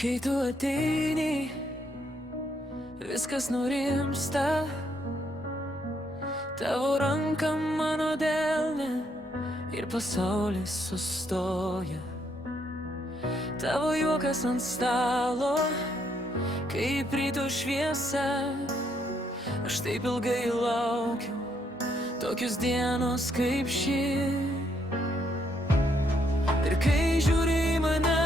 Kai tu ateini, viskas nurimsta, tavo ranka mano delne ir pasaulis sustoja. Tavo juokas ant stalo, kaip ryto šviesa. Aš taip ilgai laukiu tokios dienos kaip ši. Ir kai žiūri į mane,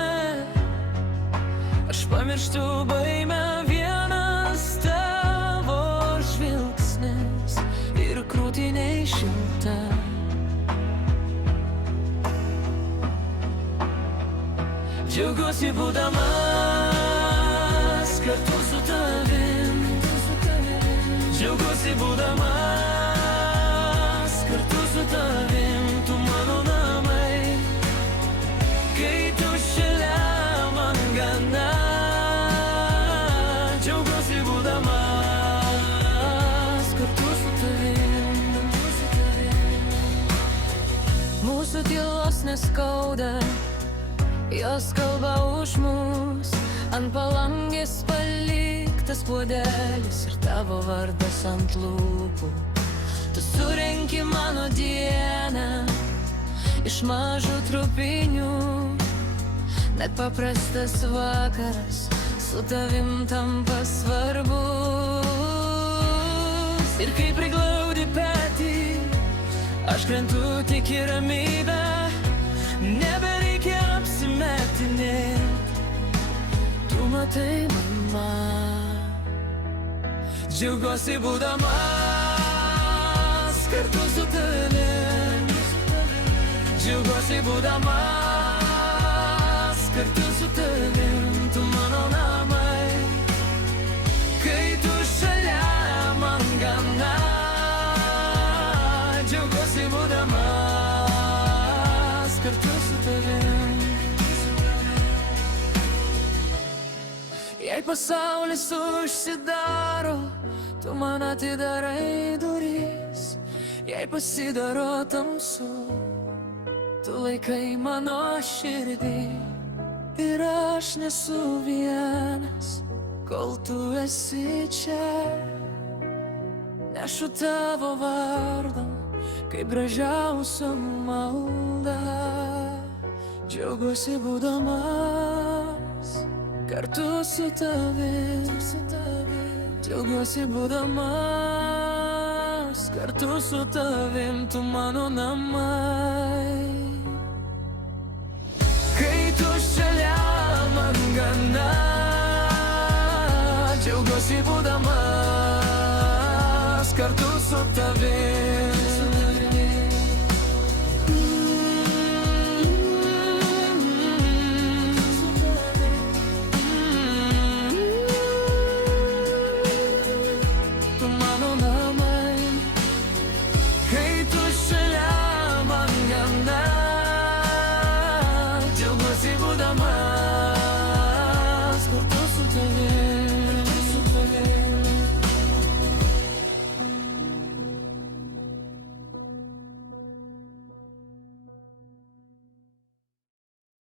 aš pamirštu baimę, vienas tavo žvilgsnis ir krūtinėj šilta. Džiaugiuosi būdamas kartu su tavim. Džiaugiuosi būdamas kartu su tavim. Tu mano namai, kai tu šalia man gana. Džiaugiuosi būdamas kartu su tavim. Mūsų tylos neskauda, jos kalba už mus. Ant palangės paliktas puodelis ir tavo vardas ant lūpų. Tu surenki mano dieną iš mažų trupinių. Net paprastas vakaras su tavim tampa svarbus. Ir kai priglaudi petį, aš krentu tik į ramybę. Nebereikia apsimetinėt, tu matai mama. Džiaugiuosi būdamas kartu su tavim. Džiaugiuosi būdamas kartu su tavim. Tu mano namai, kai tu šalia man gana. Džiaugiuosi būdamas kartu su tavim. Jei pasaulis užsidaro, tu man atidarai duris. Jei pasidaro tamsu, tu laikai mano širdį. Ir aš nesu vienas, kol tu esi čia. Nešu tavo vardą kaip gražiausia malda. Džiaugiuosi būdamas kartu su tavim. Džiaugiuosi būdamas kartu su tavim. Tu mano namai, kai tu šalia man gana. Džiaugiuosi būdamas kartu su tavim.